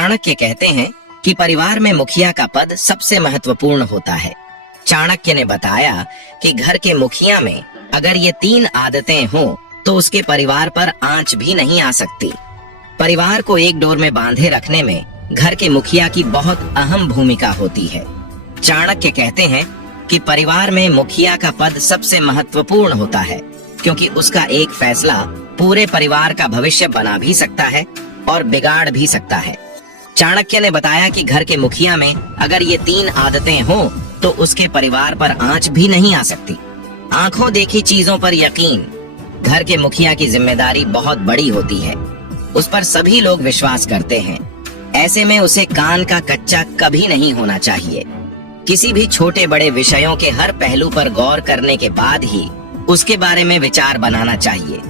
चाणक्य कहते हैं कि परिवार में मुखिया का पद सबसे महत्वपूर्ण होता है। चाणक्य ने बताया कि घर के मुखिया में अगर ये 3 आदतें हों तो उसके परिवार पर आंच भी नहीं आ सकती। परिवार को एक डोर में बांधे रखने में घर के मुखिया की बहुत अहम भूमिका होती है। चाणक्य कहते हैं कि परिवार में मुखिया का पद सबसे महत्वपूर्ण होता है, क्योंकि उसका एक फैसला पूरे परिवार का भविष्य बना भी सकता है और बिगाड़ भी सकता है। चाणक्य ने बताया कि घर के मुखिया में अगर ये 3 आदतें हों तो उसके परिवार पर आंच भी नहीं आ सकती। आंखों देखी चीजों पर यकीन। घर के मुखिया की जिम्मेदारी बहुत बड़ी होती है, उस पर सभी लोग विश्वास करते हैं। ऐसे में उसे कान का कच्चा कभी नहीं होना चाहिए। किसी भी छोटे बड़े विषयों के हर पहलू पर गौर करने के बाद ही उसके बारे में विचार बनाना चाहिए,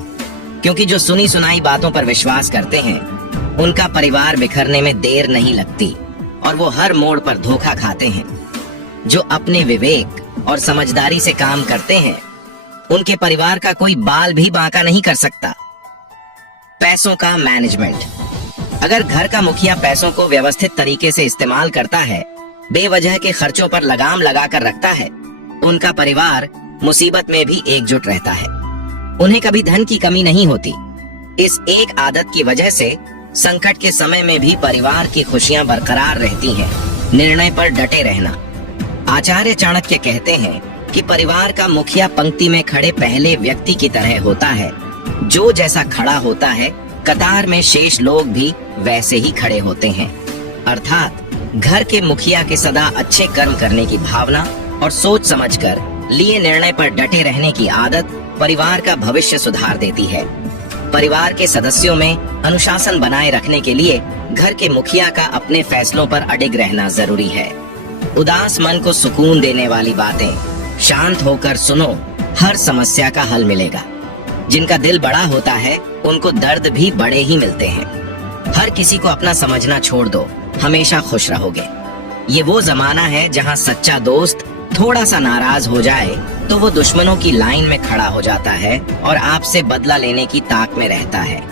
क्योंकि जो सुनी सुनाई बातों पर विश्वास करते हैं उनका परिवार बिखरने में देर नहीं लगती और वो हर मोड़ पर धोखा खाते हैं। जो अपने विवेक और समझदारी से काम करते हैं उनके परिवार का कोई बाल भी बांका नहीं कर सकता। पैसों का मैनेजमेंट। अगर घर का मुखिया पैसों को व्यवस्थित तरीके से इस्तेमाल करता है, बेवजह के खर्चों पर लगाम लगाकर रखता है, उनका परिवार मुसीबत में भी एकजुट रहता है। उन्हें कभी धन की कमी नहीं होती। इस एक आदत की वजह से संकट के समय में भी परिवार की खुशियां बरकरार रहती हैं। निर्णय पर डटे रहना। आचार्य चाणक्य कहते हैं कि परिवार का मुखिया पंक्ति में खड़े पहले व्यक्ति की तरह होता है। जो जैसा खड़ा होता है, कतार में शेष लोग भी वैसे ही खड़े होते हैं। अर्थात घर के मुखिया के सदा अच्छे कर्म करने की भावना और सोच समझकर लिए निर्णय पर डटे रहने की आदत परिवार का भविष्य सुधार देती है। परिवार के सदस्यों में अनुशासन बनाए रखने के लिए घर के मुखिया का अपने फैसलों पर अडिग रहना जरूरी है। उदास मन को सुकून देने वाली बातें शांत होकर सुनो, हर समस्या का हल मिलेगा। जिनका दिल बड़ा होता है उनको दर्द भी बड़े ही मिलते हैं। हर किसी को अपना समझना छोड़ दो, हमेशा खुश रहोगे। ये वो जमाना है जहाँ सच्चा दोस्त थोड़ा सा नाराज हो जाए तो वो दुश्मनों की लाइन में खड़ा हो जाता है और आपसे बदला लेने की ताक में रहता है।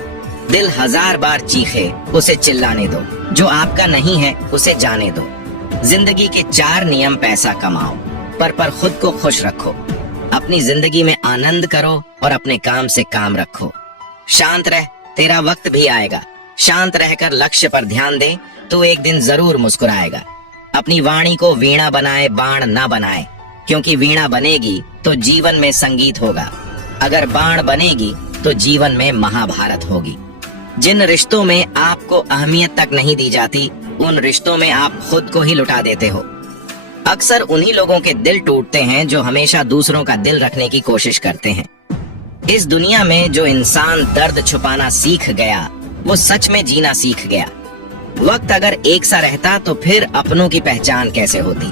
दिल 1000 बार चीखे, उसे चिल्लाने दो। जो आपका नहीं है उसे जाने दो। जिंदगी के 4 नियम पैसा कमाओ, पर खुद को खुश रखो। अपनी जिंदगी में आनंद करो और अपने काम से काम रखो। शांत रह, तेरा वक्त भी आएगा। शांत रहकर लक्ष्य पर ध्यान दे तो एक दिन जरूर मुस्कुराएगा। अपनी वाणी को वीणा बनाए, बाण ना बनाए, क्योंकि वीणा बनेगी तो जीवन में संगीत होगा, अगर बाण बनेगी तो जीवन में महाभारत होगी। जिन रिश्तों में आपको अहमियत तक नहीं दी जाती, उन रिश्तों में आप खुद को ही लुटा देते हो। अक्सर उन्हीं लोगों के दिल टूटते हैं जो हमेशा दूसरों का दिल रखने की कोशिश करते हैं। इस दुनिया में जो इंसान दर्द छुपाना सीख गया, वो सच में जीना सीख गया। वक्त अगर एक सा रहता तो फिर अपनों की पहचान कैसे होती।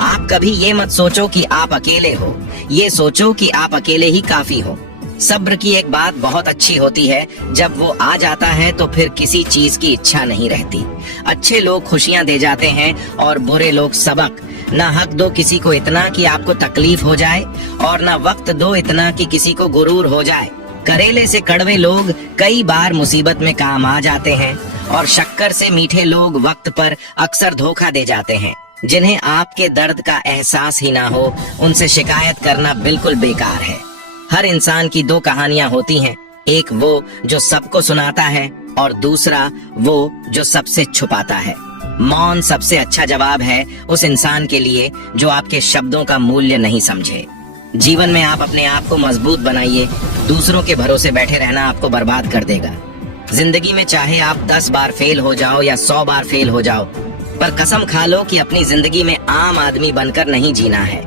आप कभी ये मत सोचो कि आप अकेले हो, ये सोचो कि आप अकेले ही काफी हो। सब्र की एक बात बहुत अच्छी होती है, जब वो आ जाता है तो फिर किसी चीज की इच्छा नहीं रहती। अच्छे लोग खुशियां दे जाते हैं और बुरे लोग सबक। ना हक दो किसी को इतना कि आपको तकलीफ हो जाए, और ना वक्त दो इतना कि किसी को गुरूर हो जाए। करेले से कड़वे लोग कई बार मुसीबत में काम आ जाते हैं, और शक्कर से मीठे लोग वक्त पर अक्सर धोखा दे जाते हैं। जिन्हें आपके दर्द का एहसास ही ना हो, उनसे शिकायत करना बिल्कुल बेकार है। हर इंसान की 2 कहानियां होती हैं, एक वो जो सबको सुनाता है और दूसरा वो जो सबसे छुपाता है। मौन सबसे अच्छा जवाब है उस इंसान के लिए जो आपके शब्दों का मूल्य नहीं समझे। जीवन में आप अपने आप को मजबूत बनाइए, दूसरों के भरोसे बैठे रहना आपको बर्बाद कर देगा। जिंदगी में चाहे आप 10 बार फेल हो जाओ या 100 बार फेल हो जाओ, पर कसम खा लो कि अपनी जिंदगी में आम आदमी बनकर नहीं जीना है।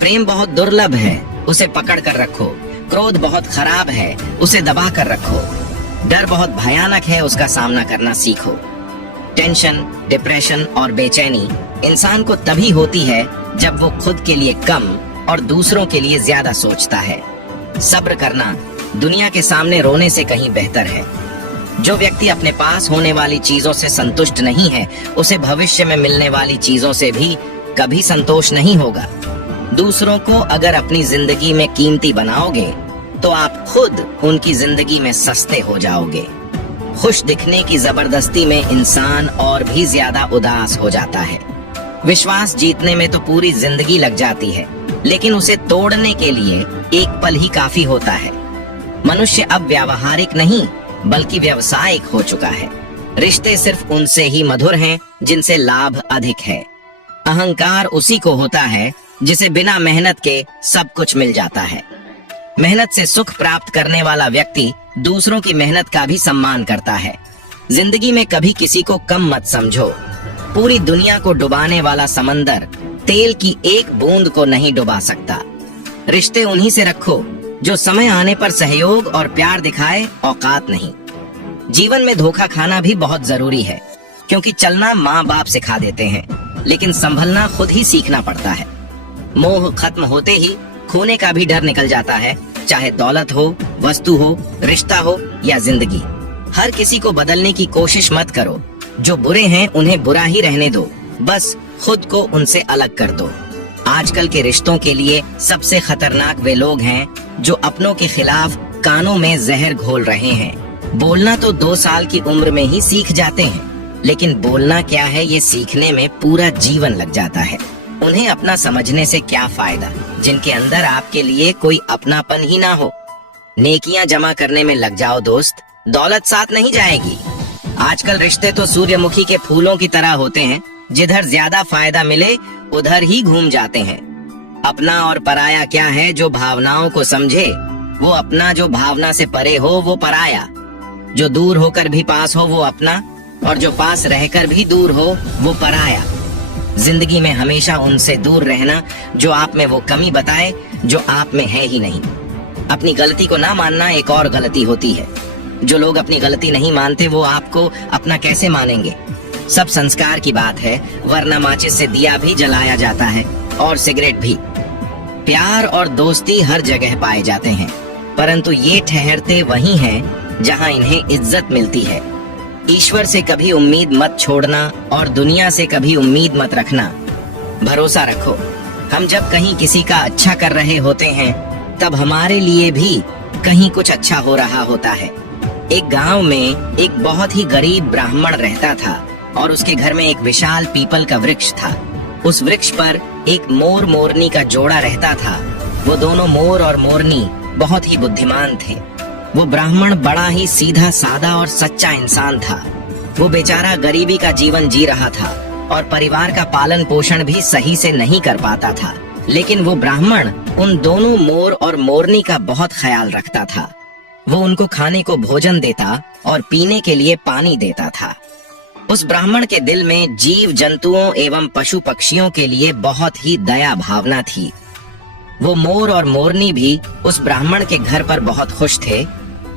प्रेम बहुत दुर्लभ है, उसे पकड़ कर रखो। क्रोध बहुत खराब है, उसे दबा कर रखो। डर बहुत भयानक है, उसका सामना करना सीखो। टेंशन, डिप्रेशन और बेचैनी इंसान को तभी होती है जब वो खुद के लिए कम और दूसरों के लिए ज्यादा सोचता है। सब्र करना दुनिया के सामने रोने से कहीं बेहतर है। जो व्यक्ति अपने पास होने वाली चीजों से संतुष्ट नहीं है, उसे भविष्य में मिलने वाली चीजों से भी कभी संतोष नहीं होगा। दूसरों को अगर अपनी जिंदगी में कीमती बनाओगे तो आप खुद उनकी जिंदगी में सस्ते हो जाओगे। खुश दिखने की जबरदस्ती में इंसान और भी ज्यादा उदास हो जाता है। विश्वास जीतने में तो पूरी जिंदगी लग जाती है, लेकिन उसे तोड़ने के लिए एक पल ही काफी होता है। मनुष्य अब व्यावहारिक नहीं बल्कि व्यावसायिक हो चुका है। रिश्ते सिर्फ उनसे ही मधुर हैं जिनसे लाभ अधिक है। अहंकार उसी को होता है जिसे बिना मेहनत के सब कुछ मिल जाता है। मेहनत से सुख प्राप्त करने वाला व्यक्ति दूसरों की मेहनत का भी सम्मान करता है। जिंदगी में कभी किसी को कम मत समझो। पूरी दुनिया को डुबाने वाला समंदर तेल की एक बूंद को नहीं डुबा सकता। रिश्ते उन्हीं से रखो जो समय आने पर सहयोग और प्यार दिखाए, औकात नहीं। जीवन में धोखा खाना भी बहुत जरूरी है, क्योंकि चलना माँ बाप सिखा देते हैं, लेकिन संभलना खुद ही सीखना पड़ता है। मोह खत्म होते ही खोने का भी डर निकल जाता है, चाहे दौलत हो, वस्तु हो, रिश्ता हो या जिंदगी। हर किसी को बदलने की कोशिश मत करो। जो बुरे हैं उन्हें बुरा ही रहने दो, बस खुद को उनसे अलग कर दो। आजकल के रिश्तों के लिए सबसे खतरनाक वे लोग हैं जो अपनों के खिलाफ कानों में जहर घोल रहे हैं। बोलना तो 2 साल की उम्र में ही सीख जाते हैं, लेकिन बोलना क्या है ये सीखने में पूरा जीवन लग जाता है। उन्हें अपना समझने से क्या फायदा जिनके अंदर आपके लिए कोई अपनापन ही ना हो। नेकियां जमा करने में लग जाओ दोस्त, दौलत साथ नहीं जाएगी। आजकल रिश्ते तो सूर्यमुखी के फूलों की तरह होते हैं, जिधर ज्यादा फायदा मिले उधर ही घूम जाते हैं। अपना और पराया क्या है जो भावनाओं को समझे, वो अपना। जो भावना से परे हो वो पराया। जो दूर होकर भी पास हो वो अपना, और जो पास रहकर भी दूर हो वो पराया। जिंदगी में हमेशा उनसे दूर रहना जो आप में वो कमी बताए जो आप में है ही नहीं। अपनी गलती को ना मानना एक और गलती होती है। जो लोग अपनी गलती नहीं मानते वो आपको अपना कैसे मानेंगे। सब संस्कार की बात है, वरना माचिस से दिया भी जलाया जाता है और सिगरेट भी। प्यार और दोस्ती हर जगह पाए जाते हैं, परंतु ये ठहरते वहीं हैं जहां इन्हें इज्जत मिलती है। ईश्वर से कभी उम्मीद मत छोड़ना और दुनिया से कभी उम्मीद मत रखना। भरोसा रखो, हम जब कहीं किसी का अच्छा कर रहे होते हैं तब हमारे लिए भी कहीं कुछ अच्छा हो रहा होता है। एक गांव में एक बहुत ही गरीब ब्राह्मण रहता था और उसके घर में एक विशाल पीपल का वृक्ष था। उस वृक्ष पर एक मोर मोरनी का जोड़ा रहता था। वो दोनों मोर और मोरनी बहुत ही बुद्धिमान थे। वो ब्राह्मण बड़ा ही सीधा साधा और सच्चा इंसान था। वो बेचारा गरीबी का जीवन जी रहा था और परिवार का पालन पोषण भी सही से नहीं कर पाता था, लेकिन वो ब्राह्मण उन दोनों मोर और मोरनी का बहुत ख्याल रखता था। वो उनको खाने को भोजन देता और पीने के लिए पानी देता था। उस ब्राह्मण के दिल में जीव जंतुओं एवं पशु पक्षियों के लिए बहुत ही दया भावना थी। वो मोर और मोरनी भी उस ब्राह्मण के घर पर बहुत खुश थे।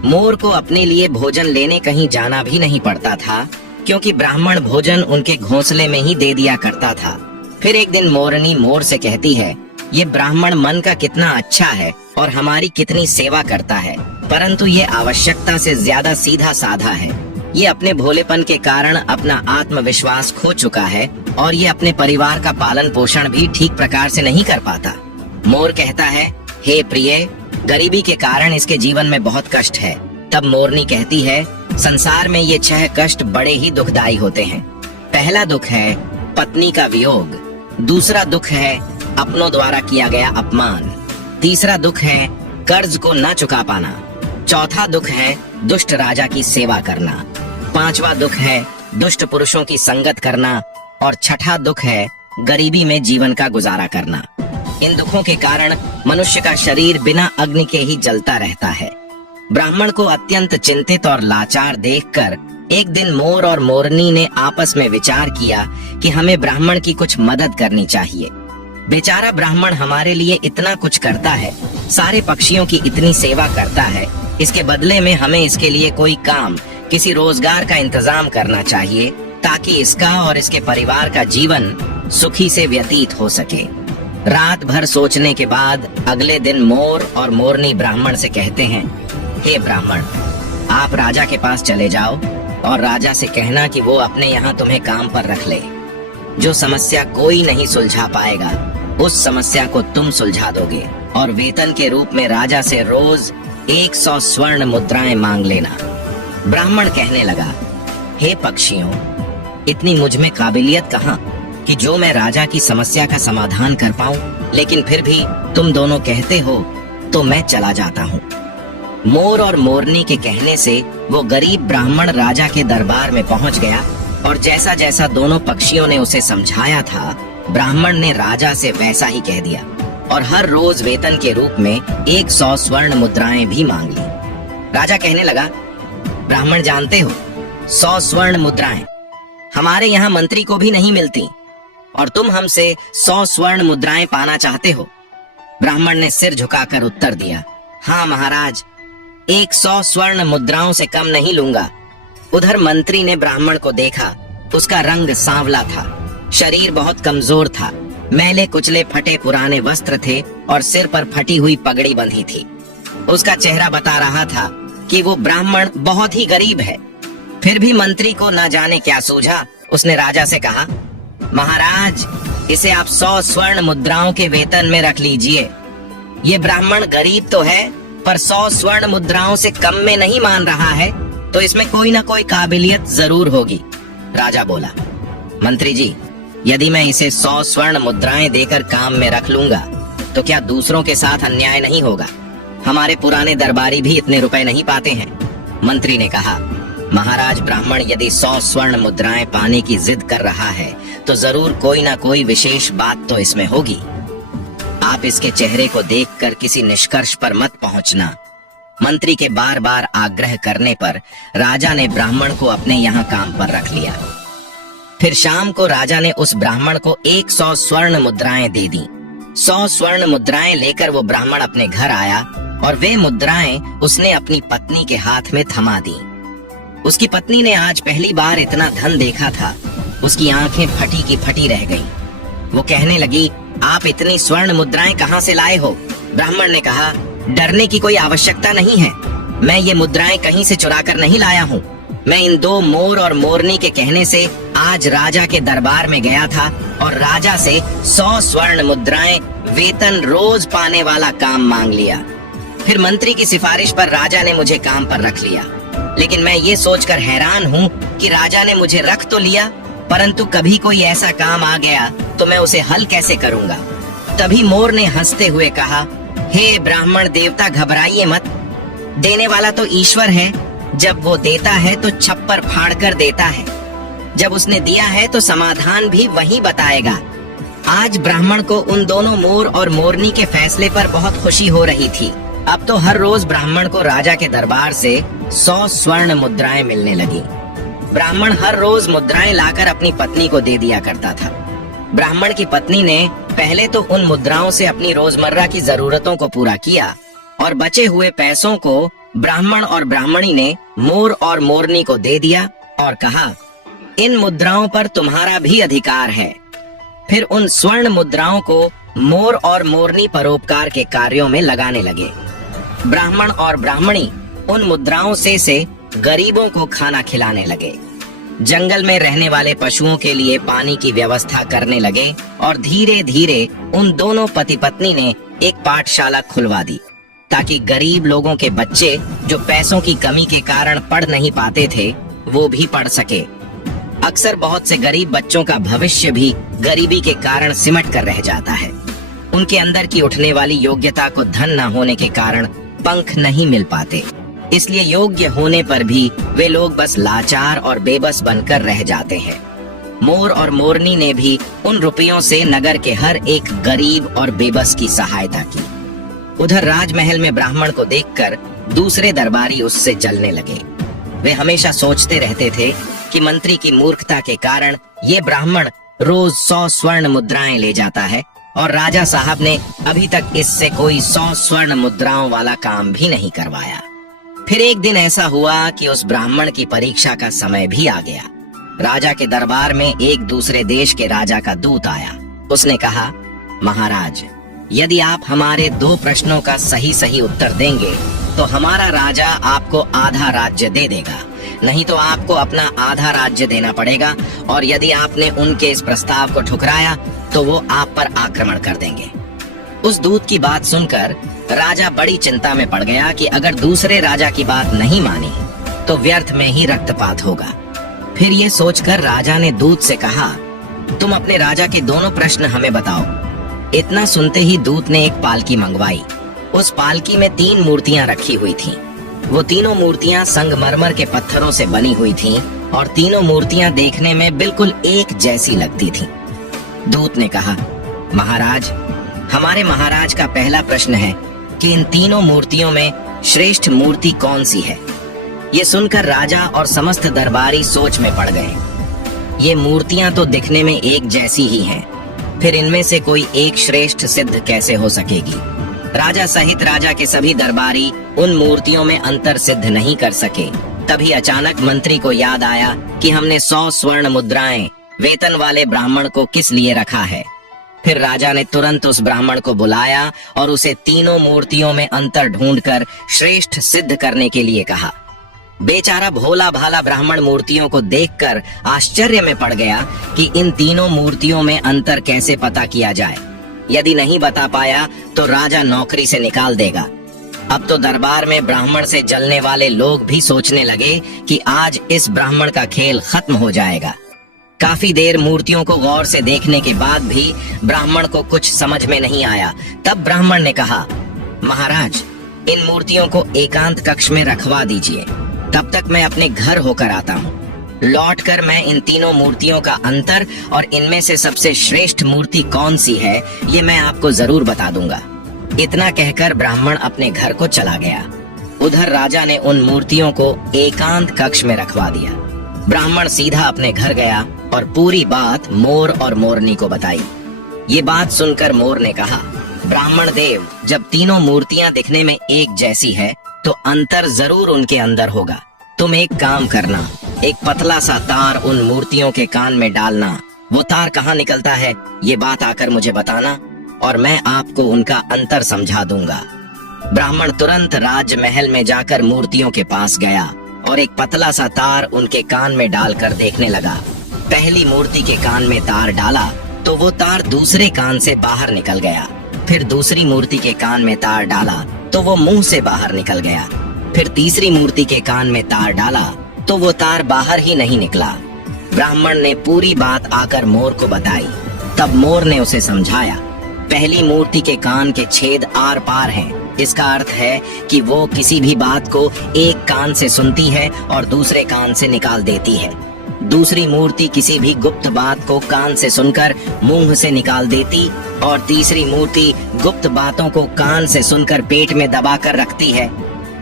मोर को अपने लिए भोजन लेने कहीं जाना भी नहीं पड़ता था, क्योंकि ब्राह्मण भोजन उनके घोंसले में ही दे दिया करता था। फिर एक दिन मोरनी मोर से कहती है, ये ब्राह्मण मन का कितना अच्छा है और हमारी कितनी सेवा करता है, परंतु ये आवश्यकता से ज्यादा सीधा साधा है। ये अपने भोलेपन के कारण अपना आत्मविश्वास खो चुका है और ये अपने परिवार का पालन पोषण भी ठीक प्रकार से नहीं कर पाता। मोर कहता है, हे प्रिय, गरीबी के कारण इसके जीवन में बहुत कष्ट है। तब मोरनी कहती है, संसार में ये 6 कष्ट बड़े ही दुखदायी होते हैं। पहला दुख है पत्नी का वियोग, दूसरा दुख है अपनों द्वारा किया गया अपमान, तीसरा दुख है कर्ज को न चुका पाना, चौथा दुख है दुष्ट राजा की सेवा करना, पांचवा दुख है दुष्ट पुरुषों की संगत करना और छठा दुख है गरीबी में जीवन का गुजारा करना। इन दुखों के कारण मनुष्य का शरीर बिना अग्नि के ही जलता रहता है। ब्राह्मण को अत्यंत चिंतित और लाचार देखकर एक दिन मोर और मोरनी ने आपस में विचार किया कि हमें ब्राह्मण की कुछ मदद करनी चाहिए। बेचारा ब्राह्मण हमारे लिए इतना कुछ करता है, सारे पक्षियों की इतनी सेवा करता है, इसके बदले में हमें इसके लिए कोई काम, किसी रोजगार का इंतजाम करना चाहिए ताकि इसका और इसके परिवार का जीवन सुखी से व्यतीत हो सके। रात भर सोचने के बाद अगले दिन मोर और मोरनी ब्राह्मण से कहते हैं, हे ब्राह्मण, आप राजा के पास चले जाओ और राजा से कहना कि वो अपने यहाँ तुम्हें काम पर रख ले। जो समस्या कोई नहीं सुलझा पाएगा उस समस्या को तुम सुलझा दोगे और वेतन के रूप में राजा से रोज 100 स्वर्ण मुद्राएं मांग लेना। ब्राह्मण कहने लगा, हे पक्षियों, इतनी मुझ में काबिलियत कहाँ कि जो मैं राजा की समस्या का समाधान कर पाऊं, लेकिन फिर भी तुम दोनों कहते हो तो मैं चला जाता हूँ। मोर और मोरनी के कहने से वो गरीब ब्राह्मण राजा के दरबार में पहुंच गया और जैसा जैसा दोनों पक्षियों ने उसे समझाया था, ब्राह्मण ने राजा से वैसा ही कह दिया और हर रोज वेतन के रूप में 100 स्वर्ण मुद्राएं भी मांग ली। राजा कहने लगा, ब्राह्मण जानते हो, 100 स्वर्ण मुद्राएं हमारे यहाँ मंत्री को भी नहीं मिलती और तुम हमसे 100 स्वर्ण मुद्राएं पाना चाहते हो। ब्राह्मण ने सिर झुकाकर उत्तर दिया, हाँ महाराज, 100 स्वर्ण मुद्राओं से कम नहीं लूंगा। उधर मंत्री ने ब्राह्मण को देखा। उसका रंग सांवला था, शरीर बहुत कमजोर था, मैले कुचले फटे पुराने वस्त्र थे और सिर पर फटी हुई पगड़ी बंधी थी। उसका चेहरा बता रहा था कि वो ब्राह्मण बहुत ही गरीब है। फिर भी मंत्री को न जाने क्या सूझा। उसने राजा से कहा, महाराज, इसे आप 100 स्वर्ण मुद्राओं के वेतन में रख लीजिए। ये ब्राह्मण गरीब तो है, पर 100 स्वर्ण मुद्राओं से कम में नहीं मान रहा है, तो इसमें कोई ना कोई काबिलियत जरूर होगी। राजा बोला, मंत्री जी, यदि मैं इसे 100 स्वर्ण मुद्राएं देकर काम में रख लूंगा तो क्या दूसरों के साथ अन्याय नहीं होगा? हमारे पुराने दरबारी भी इतने रुपए नहीं पाते हैं। मंत्री ने कहा, महाराज, ब्राह्मण यदि 100 स्वर्ण मुद्राएं पाने की जिद कर रहा है तो जरूर कोई ना कोई विशेष बात तो इसमें होगी। आप इसके चेहरे को देखकर किसी निष्कर्ष पर मत पहुंचना। मंत्री के बार बार आग्रह करने पर राजा ने ब्राह्मण को अपने यहाँ काम पर रख लिया। फिर शाम को राजा ने उस ब्राह्मण को 100 स्वर्ण मुद्राएं दे दी। 100 स्वर्ण मुद्राएं लेकर वो ब्राह्मण अपने घर आया और वे मुद्राएं उसने अपनी पत्नी के हाथ में थमा दी। उसकी पत्नी ने आज पहली बार इतना धन देखा था। उसकी आंखें फटी की फटी रह गईं। वो कहने लगी, आप इतनी स्वर्ण मुद्राएं कहाँ से लाए हो? ब्राह्मण ने कहा, डरने की कोई आवश्यकता नहीं है। मैं ये मुद्राएं कहीं से चुरा कर नहीं लाया हूँ। मैं इन 2 मोर और मोरनी के कहने से आज राजा के दरबार में गया था और राजा से 100 स्वर्ण मुद्राएं वेतन रोज पाने वाला काम मांग लिया। फिर मंत्री की सिफारिश पर राजा ने मुझे काम पर रख लिया। लेकिन मैं ये सोचकर हैरान हूँ कि राजा ने मुझे रख तो लिया, परंतु कभी कोई ऐसा काम आ गया तो मैं उसे हल कैसे करूँगा? तभी मोर ने हंसते हुए कहा, हे ब्राह्मण देवता, घबराइए मत। देने वाला तो ईश्वर है। जब वो देता है तो छप्पर फाड़ कर देता है। जब उसने दिया है तो समाधान भी वही बताएगा। आज ब्राह्मण को उन दोनों मोर और मोरनी के फैसले पर बहुत खुशी हो रही थी। अब तो हर रोज ब्राह्मण को राजा के दरबार से 100 स्वर्ण मुद्राएं मिलने लगी। ब्राह्मण हर रोज मुद्राएं लाकर अपनी पत्नी को दे दिया करता था। ब्राह्मण की पत्नी ने पहले तो उन मुद्राओं से अपनी रोजमर्रा की जरूरतों को पूरा किया और बचे हुए पैसों को ब्राह्मण और ब्राह्मणी ने मोर और मोरनी को दे दिया और कहा, इन मुद्राओं पर तुम्हारा भी अधिकार है। फिर उन स्वर्ण मुद्राओं को मोर और मोरनी परोपकार के कार्यों में लगाने लगे। ब्राह्मण और ब्राह्मणी उन मुद्राओं से गरीबों को खाना खिलाने लगे। जंगल में रहने वाले पशुओं के लिए पानी की व्यवस्था करने लगे और धीरे धीरे उन दोनों पति पत्नी ने एक पाठशाला खुलवा दी ताकि गरीब लोगों के बच्चे जो पैसों की कमी के कारण पढ़ नहीं पाते थे वो भी पढ़ सके। अक्सर बहुत से गरीब बच्चों का भविष्य भी गरीबी के कारण सिमट कर रह जाता है। उनके अंदर की उठने वाली योग्यता को धन न होने के कारण पंख नहीं मिल पाते, इसलिए योग्य होने पर भी वे लोग बस लाचार और बेबस बनकर रह जाते हैं। मोर और मोरनी ने भी उन रुपयों से नगर के हर एक गरीब और बेबस की सहायता की। उधर राजमहल में ब्राह्मण को देखकर दूसरे दरबारी उससे जलने लगे। वे हमेशा सोचते रहते थे कि मंत्री की मूर्खता के कारण ये ब्राह्मण रोज 100 स्वर्ण मुद्राएं ले जाता है और राजा साहब ने अभी तक इससे कोई 100 स्वर्ण मुद्राओं वाला काम भी नहीं करवाया। फिर एक दिन ऐसा हुआ कि उस ब्राह्मण की परीक्षा का समय भी आ गया। राजा के दरबार में एक दूसरे देश के राजा का दूत आया। उसने कहा, महाराज, यदि आप हमारे 2 प्रश्नों का सही सही उत्तर देंगे तो हमारा राजा आपको आधा राज्य दे देगा, नहीं तो आपको अपना आधा राज्य देना पड़ेगा, और यदि आपने उनके इस प्रस्ताव को ठुकराया तो वो आप पर आक्रमण कर देंगे। उस दूत की बात सुनकर राजा बड़ी चिंता में पड़ गया कि अगर दूसरे राजा की बात नहीं मानी तो व्यर्थ में ही रक्तपात होगा। फिर ये सोचकर राजा ने दूत से कहा, तुम अपने राजा के दोनों प्रश्न हमें बताओ। इतना सुनते ही दूत ने एक पालकी मंगवाई। उस पालकी में 3 मूर्तियां रखी हुई थीं। वो तीनों मूर्तियां संगमरमर के पत्थरों से बनी हुई थीं और तीनों मूर्तियां देखने में बिल्कुल एक जैसी लगती थीं। दूत ने कहा, महाराज, हमारे महाराज का पहला प्रश्न है कि इन तीनों मूर्तियों में श्रेष्ठ मूर्ति कौन सी है। ये सुनकर राजा और समस्त दरबारी सोच में पड़ गए। ये मूर्तियां तो दिखने में एक जैसी ही हैं, फिर इनमें से कोई एक श्रेष्ठ सिद्ध कैसे हो सकेगी। राजा सहित राजा के सभी दरबारी उन मूर्तियों में अंतर सिद्ध नहीं कर सके। तभी अचानक मंत्री को याद आया कि हमने 100 स्वर्ण मुद्राएं वेतन वाले ब्राह्मण को किस लिए रखा है। फिर राजा ने तुरंत उस ब्राह्मण को बुलाया और उसे तीनों मूर्तियों में अंतर ढूंढकर श्रेष्ठ सिद्ध करने के लिए कहा। बेचारा भोला भाला ब्राह्मण मूर्तियों को देखकर आश्चर्य में पड़ गया कि इन तीनों मूर्तियों में अंतर कैसे पता किया जाए। यदि नहीं बता पाया तो राजा नौकरी से निकाल देगा। अब तो दरबार में ब्राह्मण से जलने वाले लोग भी सोचने लगे कि आज इस ब्राह्मण का खेल खत्म हो जाएगा। काफी देर मूर्तियों को गौर से देखने के बाद भी ब्राह्मण को कुछ समझ में नहीं आया। तब ब्राह्मण ने कहा, महाराज, इन मूर्तियों को एकांत कक्ष में रखवा दीजिए, तब तक मैं अपने घर होकर आता हूँ। लौटकर मैं इन तीनों मूर्तियों का अंतर और इनमें से सबसे श्रेष्ठ मूर्ति कौन सी है ये मैं आपको जरूर बता दूंगा। इतना कहकर ब्राह्मण अपने घर को चला गया। उधर राजा ने उन मूर्तियों को एकांत कक्ष में रखवा दिया। ब्राह्मण सीधा अपने घर गया और पूरी बात मोर और मोरनी को बताई। ये बात सुनकर मोर ने कहा, ब्राह्मण देव, जब तीनों मूर्तियां दिखने में एक जैसी है तो अंतर जरूर उनके अंदर होगा। तुम एक काम करना, एक पतला सा तार उन मूर्तियों के कान में डालना। वो तार कहाँ निकलता है ये बात आकर मुझे बताना और मैं आपको उनका अंतर समझा दूंगा। ब्राह्मण तुरंत राजमहल में जाकर मूर्तियों के पास गया और एक पतला सा तार उनके कान में डालकर देखने लगा। पहली मूर्ति के कान में तार डाला तो वो तार दूसरे कान से बाहर निकल गया। फिर दूसरी मूर्ति के कान में तार डाला तो वो मुंह से बाहर निकल गया। फिर तीसरी मूर्ति के कान में तार डाला तो वो तार बाहर ही नहीं निकला। ब्राह्मण ने पूरी बात आकर मोर को बताई। तब मोर ने उसे समझाया, पहली मूर्ति के कान के छेद आर पार हैं। इसका अर्थ है कि वो किसी भी बात को एक कान से सुनती है और दूसरे कान से निकाल देती है। दूसरी मूर्ति किसी भी गुप्त बात को कान से सुनकर मुंह से निकाल देती और तीसरी मूर्ति गुप्त बातों को कान से सुनकर पेट में दबाकर रखती है।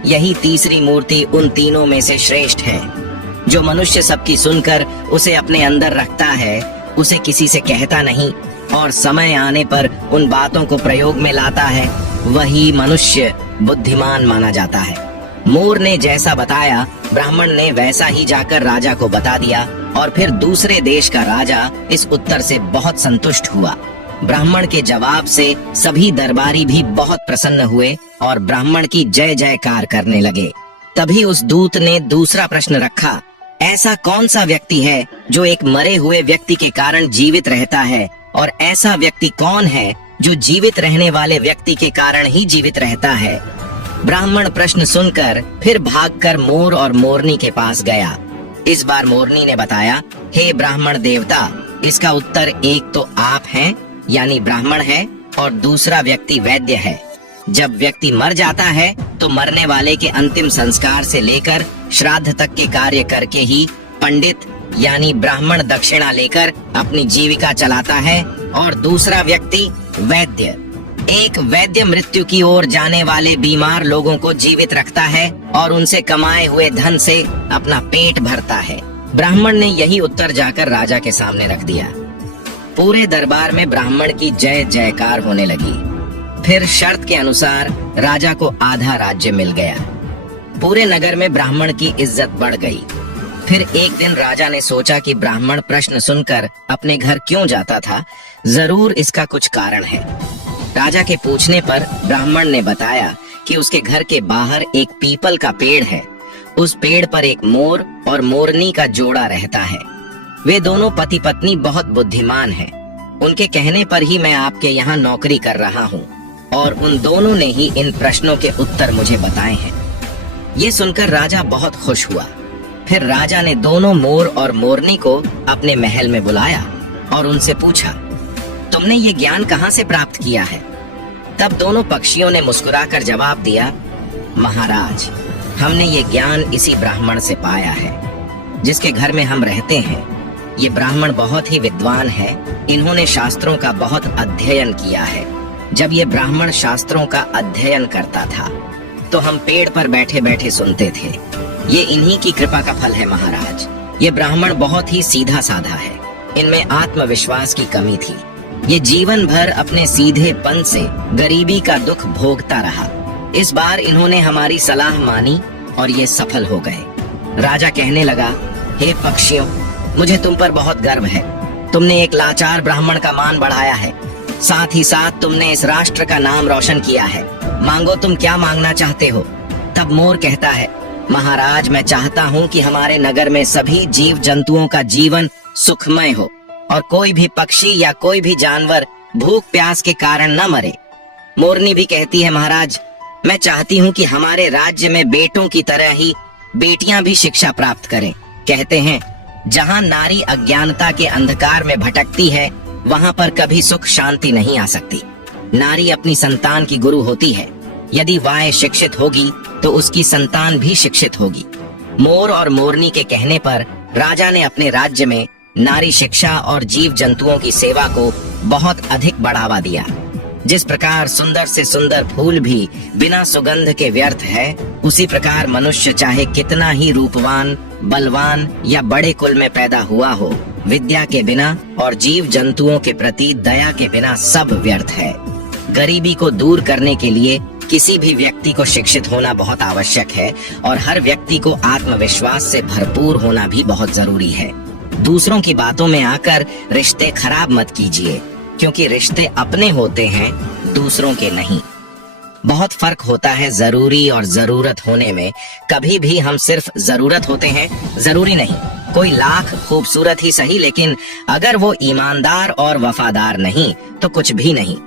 यही तीसरी मूर्ति उन तीनों में से श्रेष्ठ है। जो मनुष्य सबकी सुनकर उसे अपने अंदर रखता है, उसे किसी से कहता नहीं और समय आने पर उन बातों को प्रयोग में लाता है, वही मनुष्य बुद्धिमान माना जाता है। मोर ने जैसा बताया ब्राह्मण ने वैसा ही जाकर राजा को बता दिया और फिर दूसरे देश का राजा इस उत्तर से बहुत संतुष्ट हुआ। ब्राह्मण के जवाब से सभी दरबारी भी बहुत प्रसन्न हुए और ब्राह्मण की जय जयकार करने लगे। तभी उस दूत ने दूसरा प्रश्न रखा, ऐसा कौन सा व्यक्ति है जो एक मरे हुए व्यक्ति के कारण जीवित रहता है और ऐसा व्यक्ति कौन है जो जीवित रहने वाले व्यक्ति के कारण ही जीवित रहता है। ब्राह्मण प्रश्न सुनकर फिर भागकर मोर और मोरनी के पास गया। इस बार मोरनी ने बताया, हे ब्राह्मण देवता, इसका उत्तर एक तो आप हैं यानी ब्राह्मण है और दूसरा व्यक्ति वैद्य है। जब व्यक्ति मर जाता है तो मरने वाले के अंतिम संस्कार से लेकर श्राद्ध तक के कार्य करके ही पंडित यानी ब्राह्मण दक्षिणा लेकर अपनी जीविका चलाता है और दूसरा व्यक्ति वैद्य। एक वैद्य मृत्यु की ओर जाने वाले बीमार लोगों को जीवित रखता है और उनसे कमाए हुए धन से अपना पेट भरता है। ब्राह्मण ने यही उत्तर जाकर राजा के सामने रख दिया। पूरे दरबार में ब्राह्मण की जय जयकार होने लगी। फिर शर्त के अनुसार राजा को आधा राज्य मिल गया। पूरे नगर में ब्राह्मण की इज्जत बढ़ गई। फिर एक दिन राजा ने सोचा कि ब्राह्मण प्रश्न सुनकर अपने घर क्यों जाता था, जरूर इसका कुछ कारण है। राजा के पूछने पर ब्राह्मण ने बताया कि उसके घर के बाहर एक पीपल का पेड़ है। उस पेड़ पर एक मोर और मोरनी का जोड़ा रहता है। वे दोनों पति पत्नी बहुत बुद्धिमान हैं। उनके कहने पर ही मैं आपके यहाँ नौकरी कर रहा हूँ और उन दोनों ने ही इन प्रश्नों के उत्तर मुझे बताए हैं। ये सुनकर राजा बहुत खुश हुआ। फिर राजा ने दोनों मोर और मोरनी को अपने महल में बुलाया और उनसे पूछा, तुमने ये ज्ञान कहाँ से प्राप्त किया है? तब दोनों पक्षियों ने मुस्कुराकर जवाब दिया, महाराज, हमने ये ज्ञान इसी ब्राह्मण से पाया है जिसके घर में हम रहते हैं। ये ब्राह्मण बहुत ही विद्वान है। इन्होंने शास्त्रों का बहुत अध्ययन किया है। जब ये ब्राह्मण शास्त्रों का अध्ययन करता था तो हम पेड़ पर बैठे बैठे सुनते थे। ये इन्हीं की कृपा का फल है महाराज। ये ब्राह्मण बहुत ही सीधा साधा है। इनमें आत्मविश्वास की कमी थी। ये जीवन भर अपने सीधेपन से गरीबी का दुख भोगता रहा। इस बार इन्होंने हमारी सलाह मानी और ये सफल हो गए। राजा कहने लगा, हे पक्षियों, मुझे तुम पर बहुत गर्व है। तुमने एक लाचार ब्राह्मण का मान बढ़ाया है, साथ ही साथ तुमने इस राष्ट्र का नाम रोशन किया है। मांगो, तुम क्या मांगना चाहते हो? तब मोर कहता है, महाराज, मैं चाहता हूँ कि हमारे नगर में सभी जीव जंतुओं का जीवन सुखमय हो और कोई भी पक्षी या कोई भी जानवर भूख प्यास के कारण न मरे। मोरनी भी कहती है, महाराज, मैं चाहती हूँ कि हमारे राज्य में बेटों की तरह ही बेटियां भी शिक्षा प्राप्त करें। कहते हैं, जहाँ नारी अज्ञानता के अंधकार में भटकती है वहाँ पर कभी सुख शांति नहीं आ सकती। नारी अपनी संतान की गुरु होती है। यदि वह शिक्षित होगी तो उसकी संतान भी शिक्षित होगी। मोर और मोरनी के कहने पर राजा ने अपने राज्य में नारी शिक्षा और जीव जंतुओं की सेवा को बहुत अधिक बढ़ावा दिया। जिस प्रकार सुंदर से सुंदर फूल भी बिना सुगंध के व्यर्थ है, उसी प्रकार मनुष्य चाहे कितना ही रूपवान, बलवान या बड़े कुल में पैदा हुआ हो, विद्या के बिना और जीव जंतुओं के प्रति दया के बिना सब व्यर्थ है। गरीबी को दूर करने के लिए किसी भी व्यक्ति को शिक्षित होना बहुत आवश्यक है और हर व्यक्ति को आत्मविश्वास से भरपूर होना भी बहुत जरूरी है। दूसरों की बातों में आकर रिश्ते खराब मत कीजिए, क्योंकि रिश्ते अपने होते हैं, दूसरों के नहीं। बहुत फर्क होता है जरूरी और जरूरत होने में। कभी भी हम सिर्फ जरूरत होते हैं, जरूरी नहीं। कोई लाख खूबसूरत ही सही, लेकिन अगर वो ईमानदार और वफादार नहीं तो कुछ भी नहीं।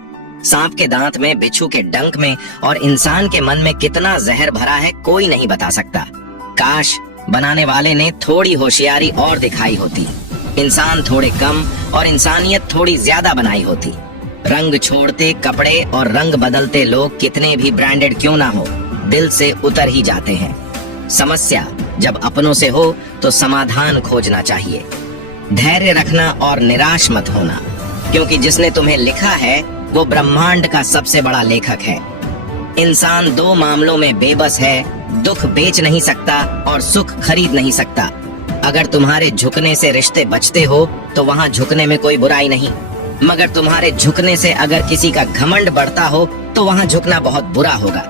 सांप के दांत में, बिच्छू के डंक में और इंसान के मन में कितना जहर भरा है कोई नहीं बता सकता। काश बनाने वाले ने थोड़ी होशियारी और दिखाई होती, इंसान थोड़े कम और इंसानियत थोड़ी ज्यादा बनाई होती। रंग छोड़ते कपड़े और रंग बदलते लोग कितने भी ब्रांडेड क्यों ना हो, दिल से उतर ही जाते हैं। समस्या जब अपनों से हो तो समाधान खोजना चाहिए। धैर्य रखना और निराश मत होना, क्योंकि जिसने तुम्हें लिखा है वो ब्रह्मांड का सबसे बड़ा लेखक है। इंसान दो मामलों में बेबस है, दुख बेच नहीं सकता और सुख खरीद नहीं सकता। अगर तुम्हारे झुकने से रिश्ते बचते हो तो वहाँ झुकने में कोई बुराई नहीं, मगर तुम्हारे झुकने से अगर किसी का घमंड बढ़ता हो तो वहाँ झुकना बहुत बुरा होगा।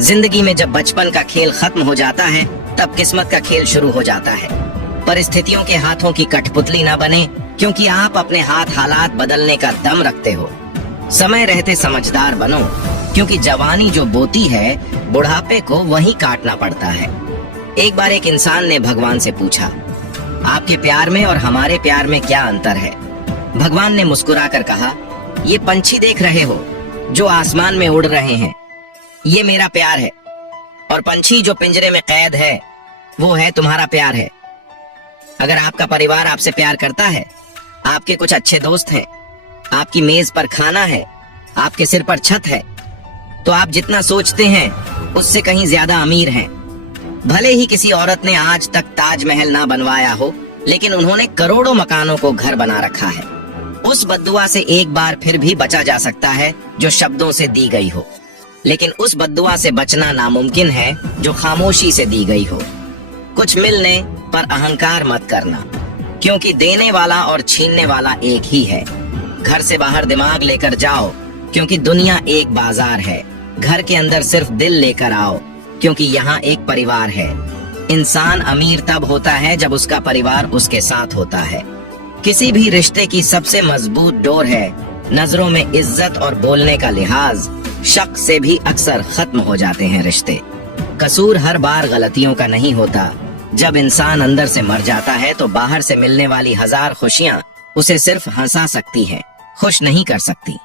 जिंदगी में जब बचपन का खेल खत्म हो जाता है तब किस्मत का खेल शुरू हो जाता है। परिस्थितियों के हाथों की कठपुतली ना बने, क्योंकि आप अपने हाथ हालात बदलने का दम रखते हो। समय रहते समझदार बनो, क्योंकि जवानी जो बोती है बुढ़ापे को वहीं काटना पड़ता है। एक बार एक इंसान ने भगवान से पूछा, आपके प्यार में और हमारे प्यार में क्या अंतर है? भगवान ने मुस्कुराकर कहा, ये पंछी देख रहे हो जो आसमान में उड़ रहे हैं, ये मेरा प्यार है, और पंछी जो पिंजरे में कैद है वो है तुम्हारा प्यार है। अगर आपका परिवार आपसे प्यार करता है, आपके कुछ अच्छे दोस्त हैं, आपकी मेज पर खाना है, आपके सिर पर छत है, तो आप जितना सोचते हैं उससे कहीं ज्यादा अमीर हैं। भले ही किसी औरत ने आज तक ताजमहल ना बनवाया हो, लेकिन उन्होंने करोड़ों मकानों को घर बना रखा है। उस बद्दुआ से एक बार फिर भी बचा जा सकता है जो शब्दों से दी गई हो, लेकिन उस बद्दुआ से बचना नामुमकिन है जो खामोशी से दी गई हो। कुछ मिलने पर अहंकार मत करना, क्योंकि देने वाला और छीनने वाला एक ही है। घर से बाहर दिमाग लेकर जाओ, क्योंकि दुनिया एक बाजार है। घर के अंदर सिर्फ दिल लेकर आओ, क्योंकि यहाँ एक परिवार है। इंसान अमीर तब होता है जब उसका परिवार उसके साथ होता है। किसी भी रिश्ते की सबसे मजबूत डोर है नजरों में इज्जत और बोलने का लिहाज। शक से भी अक्सर खत्म हो जाते हैं रिश्ते। कसूर हर बार गलतियों का नहीं होता। जब इंसान अंदर से मर जाता है तो बाहर से मिलने वाली हजार खुशियाँ उसे सिर्फ हंसा सकती हैं, खुश नहीं कर सकती।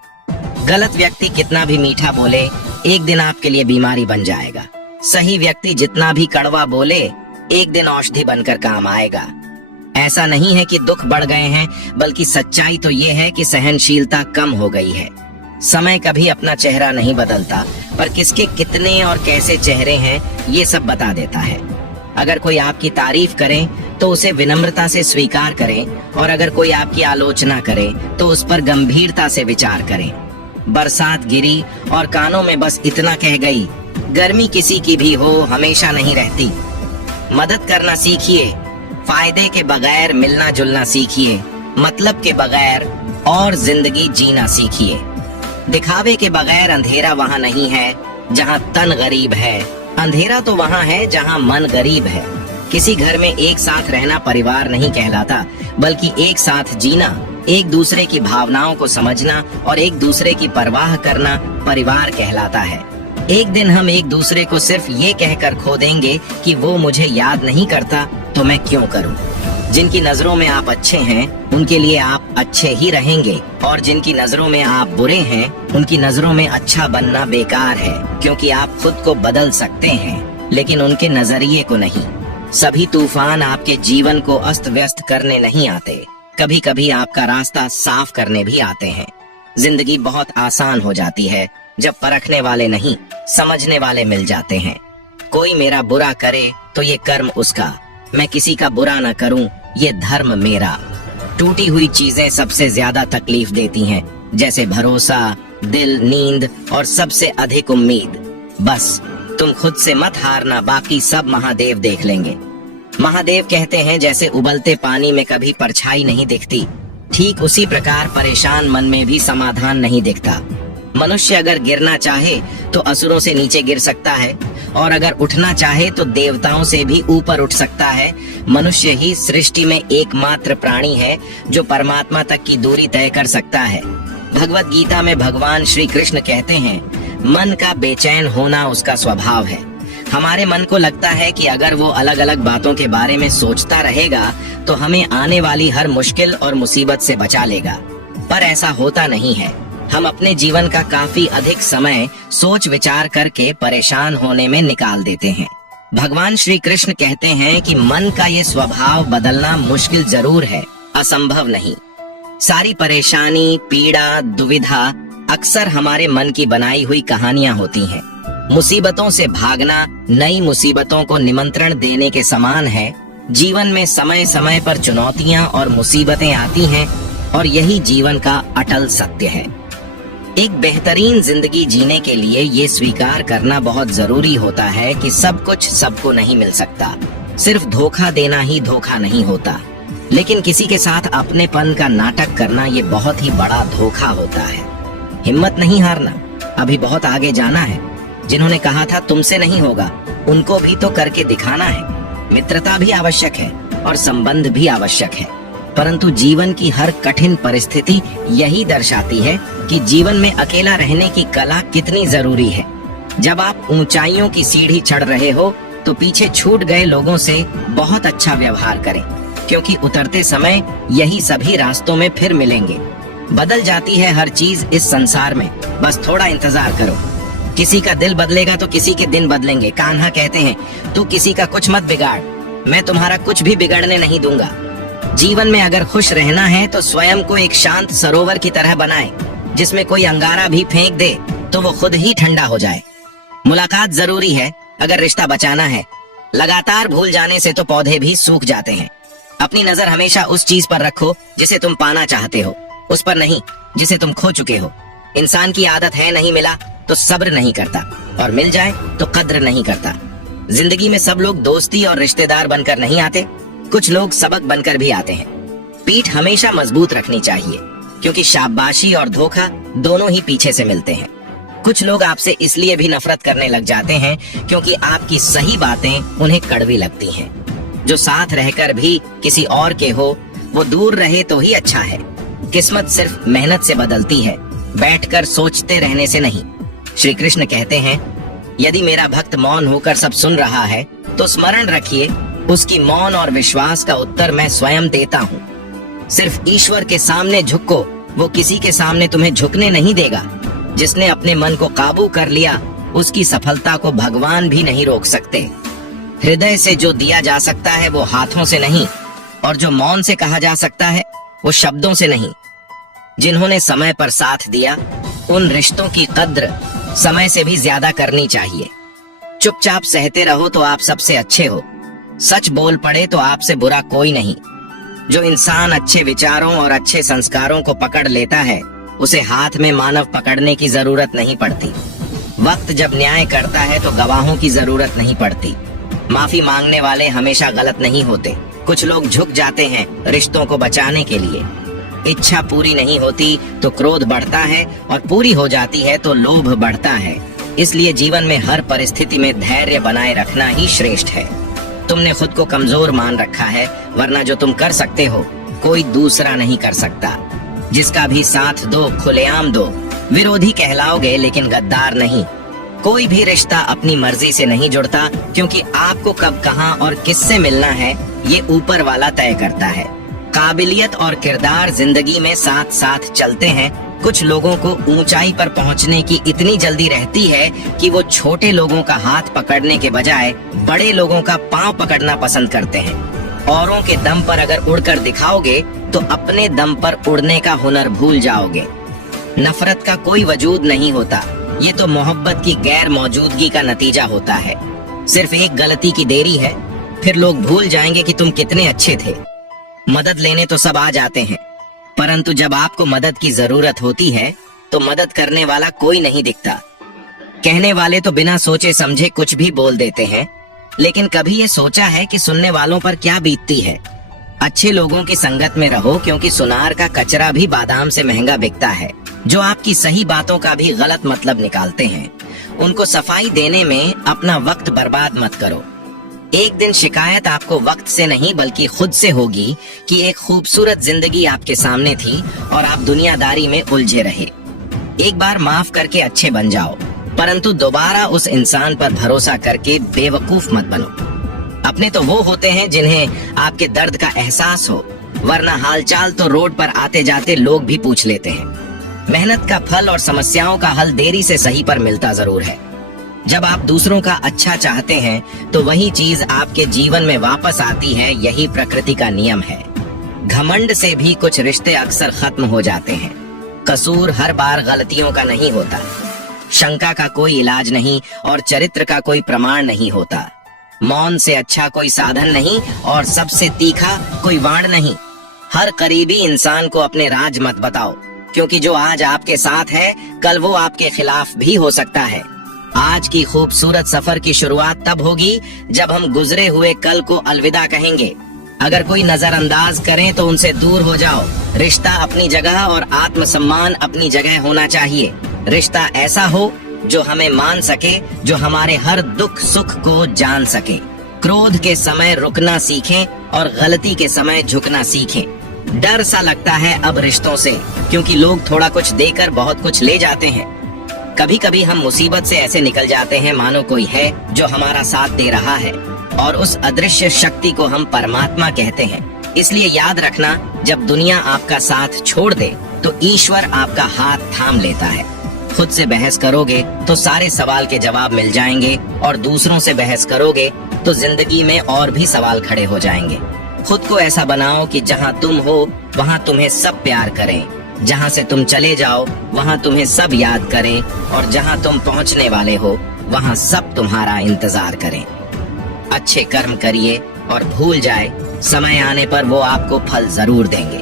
गलत व्यक्ति कितना भी मीठा बोले, एक दिन आपके लिए बीमारी बन जाएगा। सही व्यक्ति जितना भी कड़वा बोले, एक दिन औषधि बनकर काम आएगा। ऐसा नहीं है कि दुख बढ़ गए हैं, बल्कि सच्चाई तो ये है कि सहनशीलता कम हो गई है। समय कभी अपना चेहरा नहीं बदलता, पर किसके कितने और कैसे चेहरे हैं ये सब बता देता है। अगर कोई आपकी तारीफ करे तो उसे विनम्रता से स्वीकार करें, और अगर कोई आपकी आलोचना करे तो उस पर गंभीरता से विचार करें। बरसात गिरी और कानों में बस इतना कह गई, गर्मी किसी की भी हो हमेशा नहीं रहती। मदद करना सीखिए, फायदे के बगैर मिलना जुलना सीखिए, मतलब के बगैर और जिंदगी जीना सीखिए। दिखावे के बगैर अंधेरा वहाँ नहीं है जहाँ तन गरीब है, अंधेरा तो वहाँ है जहाँ मन गरीब है। किसी घर में एक साथ रहना परिवार नहीं कहलाता, बल्कि एक साथ जीना, एक दूसरे की भावनाओं को समझना और एक दूसरे की परवाह करना परिवार कहलाता है। एक दिन हम एक दूसरे को सिर्फ ये कहकर खो देंगे कि वो मुझे याद नहीं करता तो मैं क्यों करूं। जिनकी नजरों में आप अच्छे हैं उनके लिए आप अच्छे ही रहेंगे, और जिनकी नजरों में आप बुरे हैं उनकी नजरों में अच्छा बनना बेकार है, क्योंकि आप खुद को बदल सकते हैं लेकिन उनके नजरिए को नहीं। सभी तूफान आपके जीवन को अस्त व्यस्त करने नहीं आते, कभी कभी आपका रास्ता साफ करने भी आते हैं। जिंदगी बहुत आसान हो जाती है जब परखने वाले नहीं समझने वाले मिल जाते हैं। कोई मेरा बुरा करे तो ये कर्म उसका, मैं किसी का बुरा न करूं ये धर्म मेरा। टूटी हुई चीजें सबसे ज्यादा तकलीफ देती हैं, जैसे भरोसा, दिल, नींद और सबसे अधिक उम्मीद। बस तुम खुद से मत हारना, बाकी सब महादेव देख लेंगे। महादेव कहते हैं जैसे उबलते पानी में कभी परछाई नहीं दिखती, ठीक उसी प्रकार परेशान मन में भी समाधान नहीं दिखता। मनुष्य अगर गिरना चाहे तो असुरों से नीचे गिर सकता है, और अगर उठना चाहे तो देवताओं से भी ऊपर उठ सकता है। मनुष्य ही सृष्टि में एकमात्र प्राणी है जो परमात्मा तक की दूरी तय कर सकता है। भगवत गीता में भगवान श्री कृष्ण कहते हैं, मन का बेचैन होना उसका स्वभाव है। हमारे मन को लगता है कि अगर वो अलग अलग बातों के बारे में सोचता रहेगा तो हमें आने वाली हर मुश्किल और मुसीबत से बचा लेगा, पर ऐसा होता नहीं है। हम अपने जीवन का काफी अधिक समय सोच विचार करके परेशान होने में निकाल देते हैं। भगवान श्री कृष्ण कहते हैं कि मन का ये स्वभाव बदलना मुश्किल जरूर है, असंभव नहीं। सारी परेशानी, पीड़ा, दुविधा अक्सर हमारे मन की बनाई हुई कहानियां होती हैं। मुसीबतों से भागना नई मुसीबतों को निमंत्रण देने के समान है। जीवन में समय समय पर चुनौतियां और मुसीबतें आती हैं, और यही जीवन का अटल सत्य है। एक बेहतरीन जिंदगी जीने के लिए ये स्वीकार करना बहुत जरूरी होता है कि सब कुछ सबको नहीं मिल सकता। सिर्फ धोखा देना ही धोखा नहीं होता, लेकिन किसी के साथ अपनेपन का नाटक करना ये बहुत ही बड़ा धोखा होता है। हिम्मत नहीं हारना, अभी बहुत आगे जाना है। जिन्होंने कहा था तुमसे नहीं होगा, उनको भी तो करके दिखाना है। मित्रता भी आवश्यक है और संबंध भी आवश्यक है, परंतु जीवन की हर कठिन परिस्थिति यही दर्शाती है कि जीवन में अकेला रहने की कला कितनी जरूरी है। जब आप ऊंचाइयों की सीढ़ी चढ़ रहे हो तो पीछे छूट गए लोगों से बहुत अच्छा व्यवहार करें, क्योंकि उतरते समय यही सभी रास्तों में फिर मिलेंगे। बदल जाती है हर चीज इस संसार में, बस थोड़ा इंतजार करो। किसी का दिल बदलेगा तो किसी के दिन बदलेंगे। कान्हा कहते हैं, तू किसी का कुछ मत बिगाड़, मैं तुम्हारा कुछ भी बिगड़ने नहीं दूंगा। जीवन में अगर खुश रहना है तो स्वयं को एक शांत सरोवर की तरह बनाएं, जिसमें कोई अंगारा भी फेंक दे तो वो खुद ही ठंडा हो जाए। मुलाकात जरूरी है अगर रिश्ता बचाना है। लगातार भूल जाने से तो पौधे भी सूख जाते हैं। अपनी नजर हमेशा उस चीज पर रखो जिसे तुम पाना चाहते हो, उस पर नहीं जिसे तुम खो चुके हो। इंसान की आदत है, नहीं मिला तो सब्र नहीं करता, और मिल जाए तो कद्र नहीं करता। जिंदगी में सब लोग दोस्ती और रिश्तेदार बनकर नहीं आते, कुछ लोग सबक बनकर भी आते हैं। पीठ हमेशा मजबूत रखनी चाहिए, क्योंकि शाबाशी और धोखा दोनों ही पीछे से मिलते हैं। कुछ लोग आपसे इसलिए भी नफरत करने लग जाते हैं क्योंकि आपकी सही बातें उन्हें कड़वी लगती हैं। जो साथ रहकर भी किसी और के हो, वो दूर रहे तो ही अच्छा है। किस्मत सिर्फ मेहनत से बदलती है, बैठकर सोचते रहने से नहीं। श्री कृष्ण कहते हैं, यदि मेरा भक्त मौन होकर सब सुन रहा है तो स्मरण रखिए, उसकी मौन और विश्वास का उत्तर मैं स्वयं देता हूँ। सिर्फ ईश्वर के सामने झुको, वो किसी के सामने तुम्हें झुकने नहीं देगा। जिसने अपने मन को काबू कर लिया उसकी सफलता को भगवान भी नहीं रोक सकते। हृदय से जो दिया जा सकता है वो हाथों से नहीं, और जो मौन से कहा जा सकता है वो शब्दों से नहीं। जिन्होंने समय पर साथ दिया, उन रिश्तों की कद्र समय से भी ज्यादा करनी चाहिए। चुपचाप सहते रहो तो आप सबसे अच्छे हो। सच बोल पड़े तो आपसे बुरा कोई नहीं। जो इंसान अच्छे विचारों और अच्छे संस्कारों को पकड़ लेता है, उसे हाथ में मानव पकड़ने की जरूरत नहीं पड़ती। वक्त जब न्याय करता है तो गवाहों की जरूरत नहीं पड़ती। माफी मांगने वाले हमेशा गलत नहीं होते। कुछ लोग झुक जाते हैं रिश्तों को बचाने के लिए। इच्छा पूरी नहीं होती तो क्रोध बढ़ता है, और पूरी हो जाती है तो लोभ बढ़ता है। इसलिए जीवन में हर परिस्थिति में धैर्य बनाए रखना ही श्रेष्ठ है। तुमने खुद को कमजोर मान रखा है, वरना जो तुम कर सकते हो कोई दूसरा नहीं कर सकता। जिसका भी साथ दो, खुलेआम दो। विरोधी कहलाओगे लेकिन गद्दार नहीं। कोई भी रिश्ता अपनी मर्जी से नहीं जुड़ता, क्योंकि आपको कब, कहां और किससे मिलना है ये ऊपर वाला तय करता है। काबिलियत और किरदार जिंदगी में साथ साथ चलते हैं। कुछ लोगों को ऊंचाई पर पहुंचने की इतनी जल्दी रहती है कि वो छोटे लोगों का हाथ पकड़ने के बजाय बड़े लोगों का पांव पकड़ना पसंद करते हैं। औरों के दम पर अगर उड़कर दिखाओगे तो अपने दम पर उड़ने का हुनर भूल जाओगे। नफरत का कोई वजूद नहीं होता, ये तो मोहब्बत की गैर मौजूदगी का नतीजा होता है। सिर्फ एक गलती की देरी है, फिर लोग भूल जाएंगे कि तुम कितने अच्छे थे। मदद लेने तो सब आ जाते हैं, परंतु जब आपको मदद की जरूरत होती है तो मदद करने वाला कोई नहीं दिखता। कहने वाले तो बिना सोचे समझे कुछ भी बोल देते हैं, लेकिन कभी ये सोचा है कि सुनने वालों पर क्या बीतती है? अच्छे लोगों की संगत में रहो, क्योंकि सुनार का कचरा भी बादाम से महंगा बिकता है। जो आपकी सही बातों का भी गलत मतलब निकालते हैं, उनको सफाई देने में अपना वक्त बर्बाद मत करो। एक दिन शिकायत आपको वक्त से नहीं बल्कि खुद से होगी कि एक खूबसूरत जिंदगी आपके सामने थी और आप दुनियादारी में उलझे रहे। एक बार माफ करके अच्छे बन जाओ, परंतु दोबारा उस इंसान पर भरोसा करके बेवकूफ मत बनो। अपने तो वो होते हैं जिन्हें आपके दर्द का एहसास हो, वरना हालचाल तो रोड पर आते जाते लोग भी पूछ लेते हैं। मेहनत का फल और समस्याओं का हल देरी से सही पर मिलता जरूर है। जब आप दूसरों का अच्छा चाहते हैं तो वही चीज आपके जीवन में वापस आती है। यही प्रकृति का नियम है। घमंड से भी कुछ रिश्ते अक्सर खत्म हो जाते हैं। कसूर हर बार गलतियों का नहीं होता। शंका का कोई इलाज नहीं और चरित्र का कोई प्रमाण नहीं होता। मौन से अच्छा कोई साधन नहीं और सबसे तीखा कोई वाण नहीं। हर करीबी इंसान को अपने राज मत बताओ, क्योंकि जो आज आपके साथ है कल वो आपके खिलाफ भी हो सकता है। आज की खूबसूरत सफर की शुरुआत तब होगी जब हम गुजरे हुए कल को अलविदा कहेंगे। अगर कोई नजरअंदाज करें तो उनसे दूर हो जाओ। रिश्ता अपनी जगह और आत्मसम्मान अपनी जगह होना चाहिए। रिश्ता ऐसा हो जो हमें मान सके, जो हमारे हर दुख सुख को जान सके। क्रोध के समय रुकना सीखें और गलती के समय झुकना सीखें। डर सा लगता है अब रिश्तों से, क्योंकि लोग थोड़ा कुछ देकर बहुत कुछ ले जाते हैं। कभी कभी हम मुसीबत से ऐसे निकल जाते हैं मानो कोई है जो हमारा साथ दे रहा है, और उस अदृश्य शक्ति को हम परमात्मा कहते हैं। इसलिए याद रखना, जब दुनिया आपका साथ छोड़ दे तो ईश्वर आपका हाथ थाम लेता है। खुद से बहस करोगे तो सारे सवाल के जवाब मिल जाएंगे, और दूसरों से बहस करोगे तो जिंदगी में और भी सवाल खड़े हो जाएंगे। खुद को ऐसा बनाओ कि जहाँ तुम हो वहाँ तुम्हें सब प्यार करें, जहाँ से तुम चले जाओ वहाँ तुम्हें सब याद करें, और जहाँ तुम पहुँचने वाले हो वहाँ सब तुम्हारा इंतजार करें। अच्छे कर्म करिए और भूल जाए, समय आने पर वो आपको फल जरूर देंगे।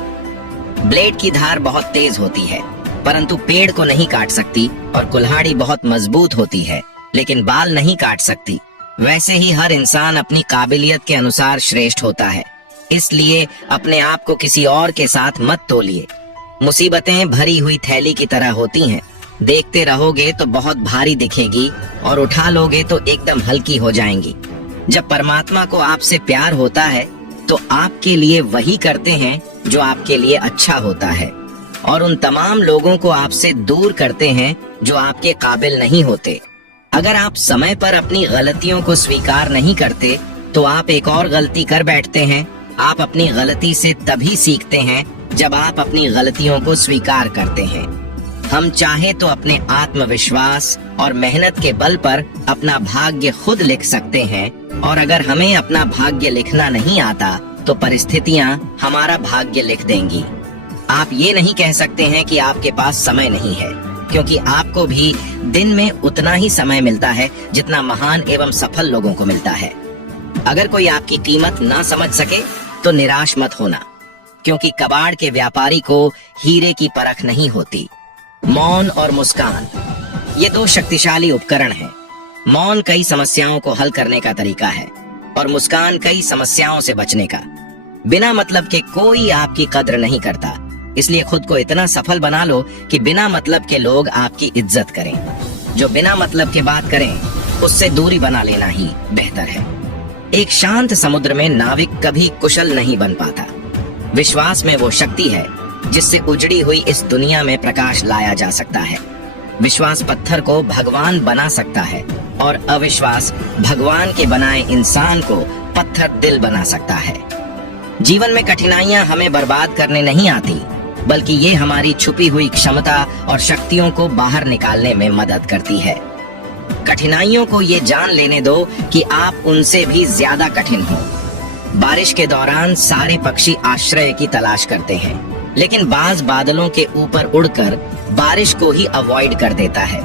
ब्लेड की धार बहुत तेज होती है, परंतु पेड़ को नहीं काट सकती, और कुल्हाड़ी बहुत मजबूत होती है लेकिन बाल नहीं काट सकती। वैसे ही हर इंसान अपनी काबिलियत के अनुसार श्रेष्ठ होता है। इसलिए अपने आप को किसी और के साथ मत तोलिए। मुसीबतें भरी हुई थैली की तरह होती हैं। देखते रहोगे तो बहुत भारी दिखेगी, और उठा लोगे तो एकदम हल्की हो जाएंगी। जब परमात्मा को आपसे प्यार होता है तो आपके लिए वही करते हैं जो आपके लिए अच्छा होता है, और उन तमाम लोगों को आपसे दूर करते हैं जो आपके काबिल नहीं होते। अगर आप समय पर अपनी गलतियों को स्वीकार नहीं करते तो आप एक और गलती कर बैठते हैं। आप अपनी गलती से तभी सीखते हैं जब आप अपनी गलतियों को स्वीकार करते हैं। हम चाहे तो अपने आत्मविश्वास और मेहनत के बल पर अपना भाग्य खुद लिख सकते हैं, और अगर हमें अपना भाग्य लिखना नहीं आता तो परिस्थितियां हमारा भाग्य लिख देंगी। आप ये नहीं कह सकते हैं कि आपके पास समय नहीं है, क्योंकि आपको भी दिन में उतना ही समय मिलता है जितना महान एवं सफल लोगों को मिलता है। अगर कोई आपकी कीमत ना समझ सके तो निराश मत होना, क्योंकि कबाड़ के व्यापारी को हीरे की परख नहीं होती। मौन और मुस्कान, ये दो शक्तिशाली उपकरण हैं। मौन कई समस्याओं को हल करने का तरीका है और मुस्कान कई समस्याओं से बचने का। बिना मतलब के कोई आपकी कद्र नहीं करता, इसलिए खुद को इतना सफल बना लो कि बिना मतलब के लोग आपकी इज्जत करें। जो बिना मतलब के बात करें उससे दूरी बना लेना ही बेहतर है। एक शांत समुद्र में नाविक कभी कुशल नहीं बन पाता। विश्वास में वो शक्ति है जिससे उजड़ी हुई इस दुनिया में प्रकाश लाया जा सकता है। विश्वास पत्थर को भगवान बना सकता है और अविश्वास भगवान के बनाए इंसान को पत्थर दिल बना सकता है। जीवन में कठिनाइयां हमें बर्बाद करने नहीं आती, बल्कि ये हमारी छुपी हुई क्षमता और शक्तियों को बाहर निकालने में मदद करती है। कठिनाइयों को ये जान लेने दो कि आप उनसे भी ज्यादा कठिन हो। बारिश के दौरान सारे पक्षी आश्रय की तलाश करते हैं, लेकिन बाज बादलों के ऊपर उड़कर बारिश को ही अवॉइड कर देता है।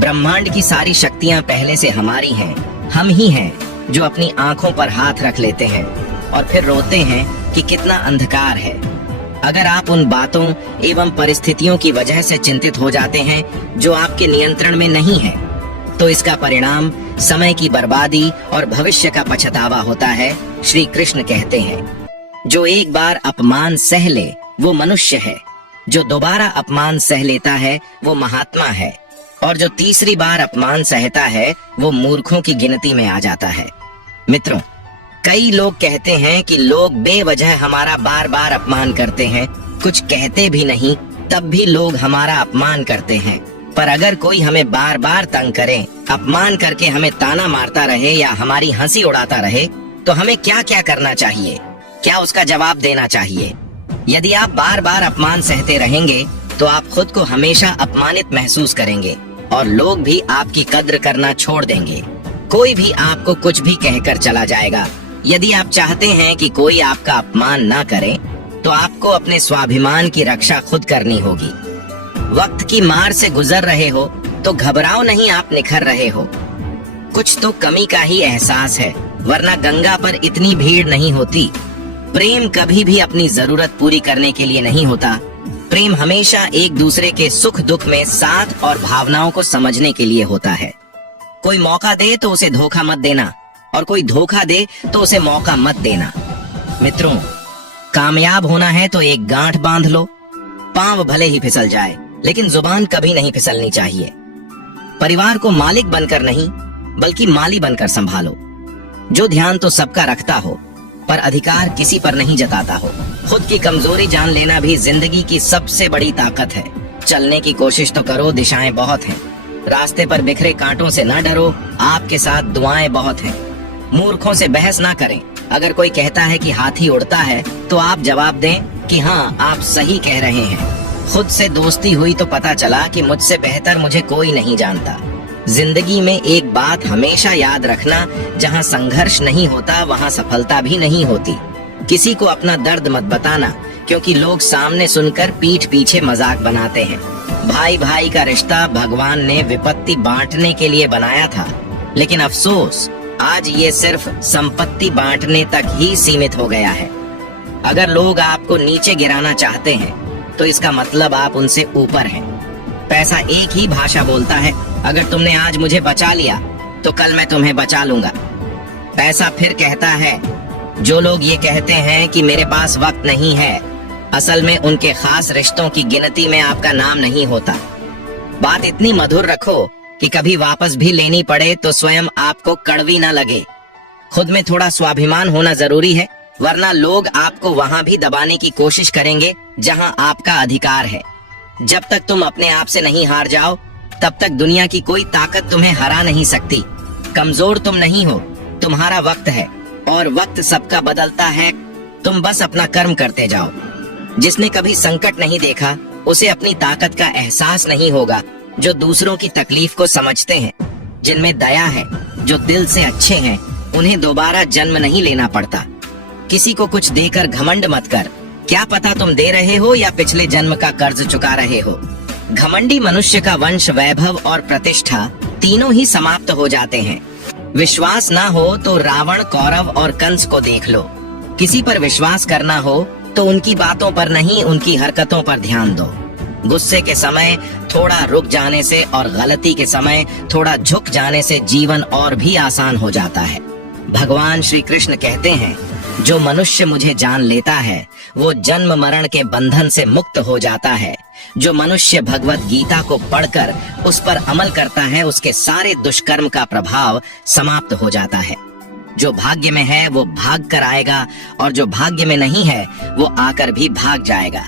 ब्रह्मांड की सारी शक्तियां पहले से हमारी हैं। हम ही हैं जो अपनी आंखों पर हाथ रख लेते हैं और फिर रोते हैं कि कितना अंधकार है। अगर आप उन बातों एवं परिस्थितियों की वजह से चिंतित हो जाते हैं जो आपके नियंत्रण में नहीं है, तो इसका परिणाम समय की बर्बादी और भविष्य का पछतावा होता है। श्री कृष्ण कहते हैं, जो एक बार अपमान सह ले वो मनुष्य है, जो दोबारा अपमान सह लेता है वो महात्मा है, और जो तीसरी बार अपमान सहता है वो मूर्खों की गिनती में आ जाता है। मित्रों, कई लोग कहते हैं कि लोग बेवजह हमारा बार बार अपमान करते हैं, कुछ कहते भी नहीं तब भी लोग हमारा अपमान करते हैं। पर अगर कोई हमें बार बार तंग करे, अपमान करके हमें ताना मारता रहे या हमारी हंसी उड़ाता रहे, तो हमें क्या क्या करना चाहिए, क्या उसका जवाब देना चाहिए? यदि आप बार बार अपमान सहते रहेंगे तो आप खुद को हमेशा अपमानित महसूस करेंगे और लोग भी आपकी कद्र करना छोड़ देंगे। कोई भी आपको कुछ भी कहकर चला जाएगा। यदि आप चाहते हैं कि कोई आपका अपमान ना करे, तो आपको अपने स्वाभिमान की रक्षा खुद करनी होगी। वक्त की मार से गुजर रहे हो तो घबराओ नहीं, आप निखर रहे हो। कुछ तो कमी का ही एहसास है, वरना गंगा पर इतनी भीड़ नहीं होती। प्रेम कभी भी अपनी जरूरत पूरी करने के लिए नहीं होता। प्रेम हमेशा एक दूसरे के सुख दुख में साथ और भावनाओं को समझने के लिए होता है। कोई मौका दे तो उसे धोखा मत देना, और कोई धोखा दे तो उसे मौका मत देना। मित्रों, कामयाब होना है तो एक गांठ बांध लो। पांव भले ही फिसल जाए, लेकिन जुबान कभी नहीं फिसलनी चाहिए। परिवार को मालिक बनकर नहीं, बल्कि माली बनकर संभालो। जो ध्यान तो सबका रखता हो, पर अधिकार किसी पर नहीं जताता हो। खुद की कमजोरी जान लेना भी जिंदगी की सबसे बड़ी ताकत है। चलने की कोशिश तो करो, दिशाएं बहुत हैं। रास्ते पर बिखरे कांटों से न डरो, आपके साथ दुआएं बहुत हैं। मूर्खों से बहस ना करें। अगर कोई कहता है कि हाथी उड़ता है, तो आप जवाब दें कि हाँ, आप सही कह रहे हैं। खुद से दोस्ती हुई तो पता चला कि मुझसे बेहतर मुझे कोई नहीं जानता। जिंदगी में एक बात हमेशा याद रखना, जहाँ संघर्ष नहीं होता वहाँ सफलता भी नहीं होती। किसी को अपना दर्द मत बताना, क्योंकि लोग सामने सुनकर पीठ पीछे मजाक बनाते हैं। भाई भाई का रिश्ता भगवान ने विपत्ति बांटने के लिए बनाया था, लेकिन अफसोस आज ये सिर्फ संपत्ति बांटने तक ही सीमित हो गया है। अगर लोग आपको नीचे गिराना चाहते हैं, तो इसका मतलब आप उनसे ऊपर हैं। पैसा एक ही भाषा बोलता है। अगर तुमने आज मुझे बचा लिया, तो कल मैं तुम्हें बचा लूंगा। पैसा फिर कहता है, जो लोग ये कहते हैं कि मेरे पास वक्त नहीं है, असल में उनके खास रिश्तों की गिनती में आपका नाम नहीं होता। बात इतनी मधुर रखो कि कभी वापस भी लेनी पड़े तो स्वयं आपको कड़वी ना लगे। खुद में थोड़ा स्वाभिमान होना जरूरी है, वरना लोग आपको वहां भी दबाने की कोशिश करेंगे जहां आपका अधिकार है। जब तक तुम अपने आप से नहीं हार जाओ, तब तक दुनिया की कोई ताकत तुम्हें हरा नहीं सकती। कमजोर तुम नहीं हो, तुम्हारा वक्त है, और वक्त सबका बदलता है। तुम बस अपना कर्म करते जाओ। जिसने कभी संकट नहीं देखा, उसे अपनी ताकत का एहसास नहीं होगा, जो दूसरों की तकलीफ को समझते हैं, जिनमें दया है, जो दिल से अच्छे हैं, उन्हें दोबारा जन्म नहीं लेना पड़ता। किसी को कुछ देकर घमंड मत कर, क्या पता तुम दे रहे हो या पिछले जन्म का कर्ज चुका रहे हो। घमंडी मनुष्य का वंश, वैभव और प्रतिष्ठा तीनों ही समाप्त हो जाते हैं। विश्वास ना हो तो रावण, कौरव और कंस को देख लो। किसी पर विश्वास करना हो तो उनकी बातों पर नहीं, उनकी हरकतों पर ध्यान दो। गुस्से के समय थोड़ा रुक जाने से और गलती के समय थोड़ा झुक जाने से जीवन और भी आसान हो जाता है। भगवान श्री कृष्ण कहते हैं, जो मनुष्य मुझे जान लेता है वो जन्म मरण के बंधन से मुक्त हो जाता है। जो मनुष्य भगवत गीता को पढ़कर उस पर अमल करता है, उसके सारे दुष्कर्म का प्रभाव समाप्त हो जाता है। जो भाग्य में है वो भाग कर आएगा और जो भाग्य में नहीं है वो आकर भी भाग जाएगा।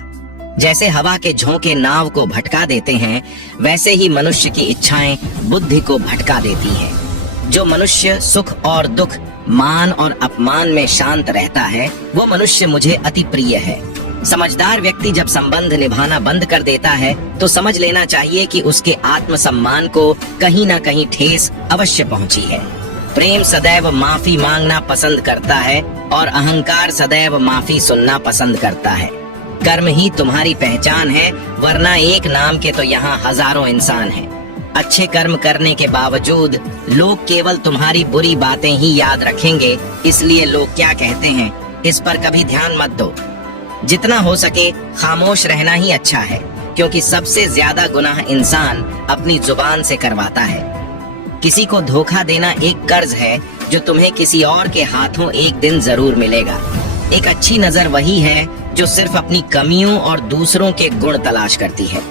जैसे हवा के झोंके नाव को भटका देते हैं, वैसे ही मनुष्य की इच्छाएं बुद्धि को भटका देती हैं। जो मनुष्य सुख और दुख, मान और अपमान में शांत रहता है, वो मनुष्य मुझे अति प्रिय है। समझदार व्यक्ति जब संबंध निभाना बंद कर देता है तो समझ लेना चाहिए कि उसके आत्मसम्मान को कहीं ना कहीं ठेस अवश्य पहुंची है। प्रेम सदैव माफी मांगना पसंद करता है और अहंकार सदैव माफी सुनना पसंद करता है। कर्म ही तुम्हारी पहचान है, वरना एक नाम के तो यहाँ हजारों इंसान हैं। अच्छे कर्म करने के बावजूद लोग केवल तुम्हारी बुरी बातें ही याद रखेंगे, इसलिए लोग क्या कहते हैं इस पर कभी ध्यान मत दो। जितना हो सके खामोश रहना ही अच्छा है, क्योंकि सबसे ज्यादा गुनाह इंसान अपनी जुबान से करवाता है। किसी को धोखा देना एक कर्ज है जो तुम्हें किसी और के हाथों एक दिन जरूर मिलेगा। एक अच्छी नजर वही है जो सिर्फ अपनी कमियों और दूसरों के गुण तलाश करती है।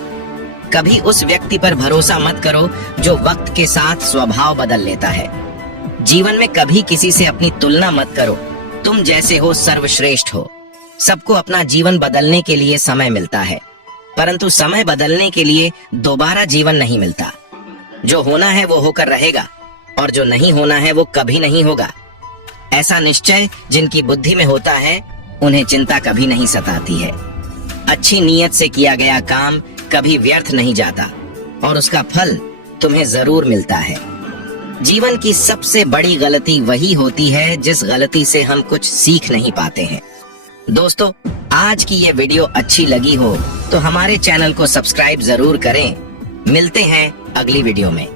कभी उस व्यक्ति पर भरोसा मत करो जो वक्त के साथ स्वभाव बदल लेता है। जीवन में कभी किसी से अपनी तुलना मत करो, तुम जैसे हो सर्वश्रेष्ठ हो। सबको अपना जीवन बदलने के लिए समय मिलता है, परंतु समय बदलने के लिए दोबारा जीवन नहीं मिलता। जो होना है वो होकर रहेगा और जो नहीं होना है वो कभी नहीं होगा। ऐसा निश्चय जिनकी बुद्धि में होता है, उन्हें चिंता कभी नहीं सताती है। अच्छी नीयत से किया गया काम कभी व्यर्थ नहीं जाता और उसका फल तुम्हें जरूर मिलता है। जीवन की सबसे बड़ी गलती वही होती है जिस गलती से हम कुछ सीख नहीं पाते हैं। दोस्तों, आज की ये वीडियो अच्छी लगी हो तो हमारे चैनल को सब्सक्राइब जरूर करें। मिलते हैं अगली वीडियो में।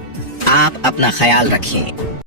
आप अपना ख्याल रखें।